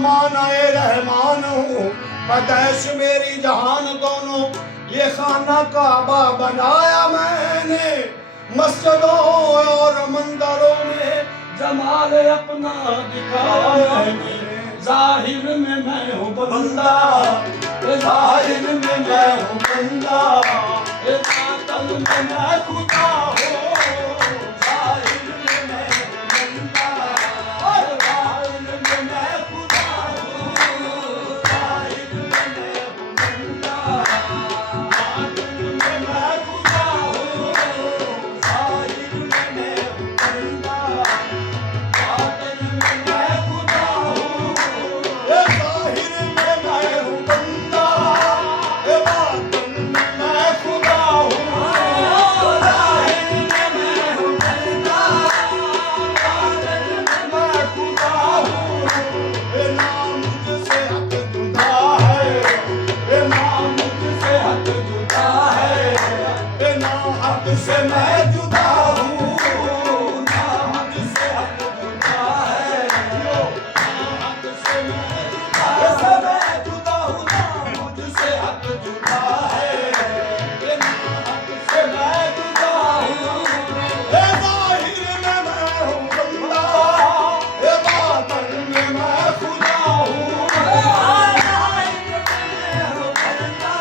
माना ए रहमान हूँ, पैदाइश मेरी जहान दोनों। ये खाना काबा बनाया मैंने, मस्जिदों और मंदिरों में जमाल अपना दिखाया मैंने। जाहिर में मैं हूँ बंदा, जाहिर में मैं हूँ बंदा, बातन में मैं खुदा हूँ। जाहिर में मैं हूँ बंदा, जाहिर में मैं खुदा हूँ। जाहिर में मैं हूँ बंदा, बातन में मैं खुदा हूँ। जाहिर में मैं हूँ बंदा, बातन में मैं खुदा हूँ। जाहिर में मैं हूँ बंदा, बातन में मैं खुदा हूँ। जाहिर में मैं हूँ बंदा, बातन में मैं खुदा हूँ। ना मुझसे हक जुदा है, ना मुझसे हक जुदा है, ना हक से मैं जुदा हूँ। ना मुझसे हक जुदा है, ना हक से मैं जुदा हूँ। ना मुझसे हक जुदा है, ना हक से मैं जुदा हूँ। जाहिर में मैं हूँ बंदा, बातन में मैं खुदा हूँ। जाहिर में मैं हूँ बंदा,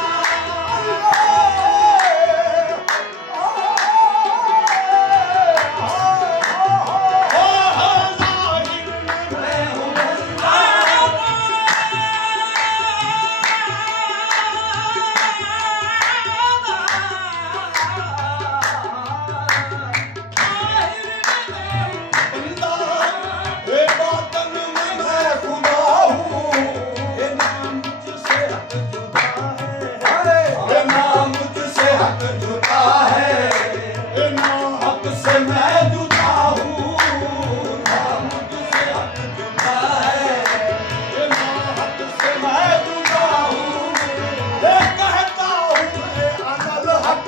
जाहिर में मैं हूँ बंदा। बंदा, बातन में मैं खुदा हूँ। ना मुझसे हक जुदा है, ना मुझसे हक जुदा है, ना हक से मैं जुदा हूँ। ना मुझसे हक जुदा है, ना हक से मैं जुदा हूँ। कहता हूँ मैं अनल हक,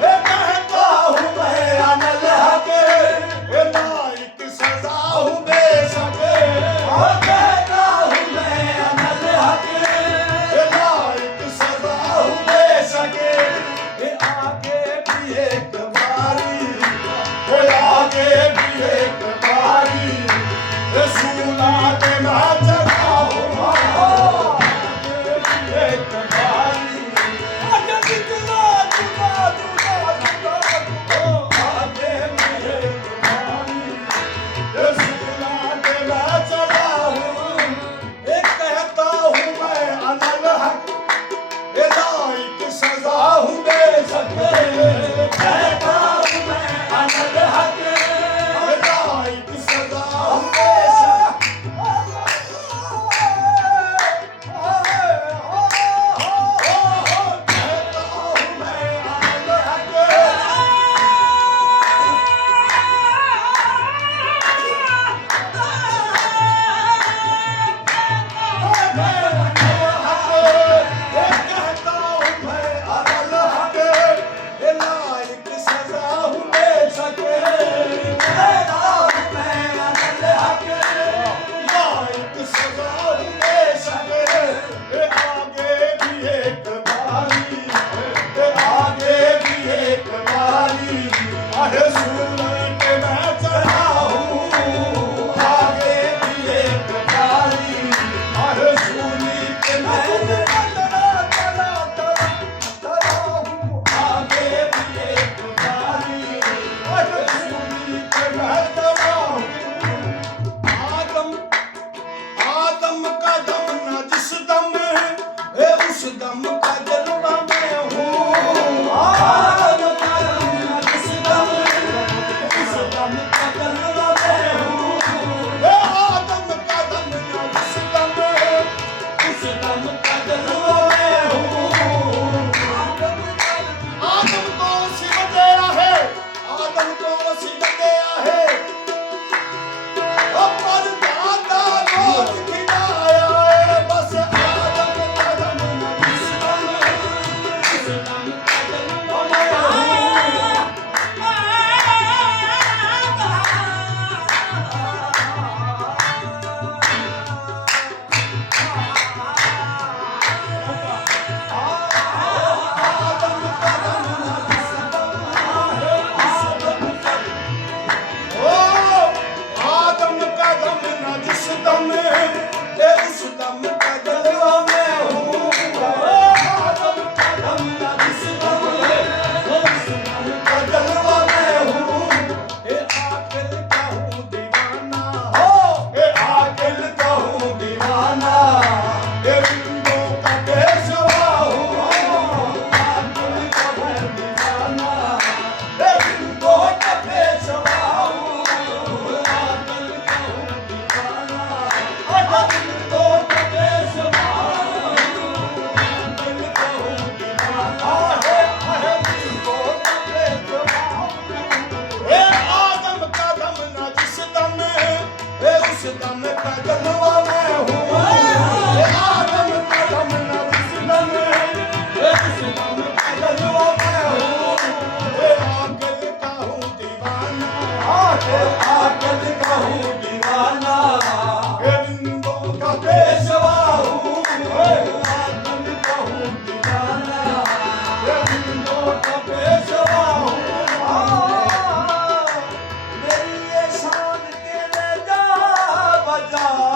कहता हूँ मैं अनल हक, लायक सजा हूँ बेशक। कहता हूँ मैं अनल हक, लायक सजा हूँ बेशक। आगे भी एक बारी, आगे भी एक बारी, सूला के मैं चढ़ा हूँ। आगे भी एक बारी, आगे भी जुदा जुदा जुदा जुदा जुदा। आगे भी एक बारी, सूला के मैं चढ़ा हूँ। कहता हूँ मैं अनल हक, लायक सजा हूँ बेशक। कहता हूँ मैं अनल हक, लायक सजा हूँ बेशक। जा